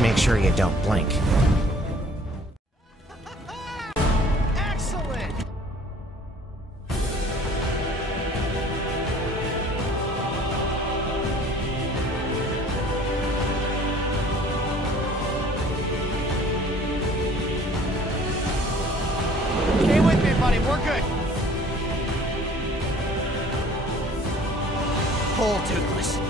Just make sure you don't blink. Excellent! Stay with me, buddy. We're good. Pull, Toothless.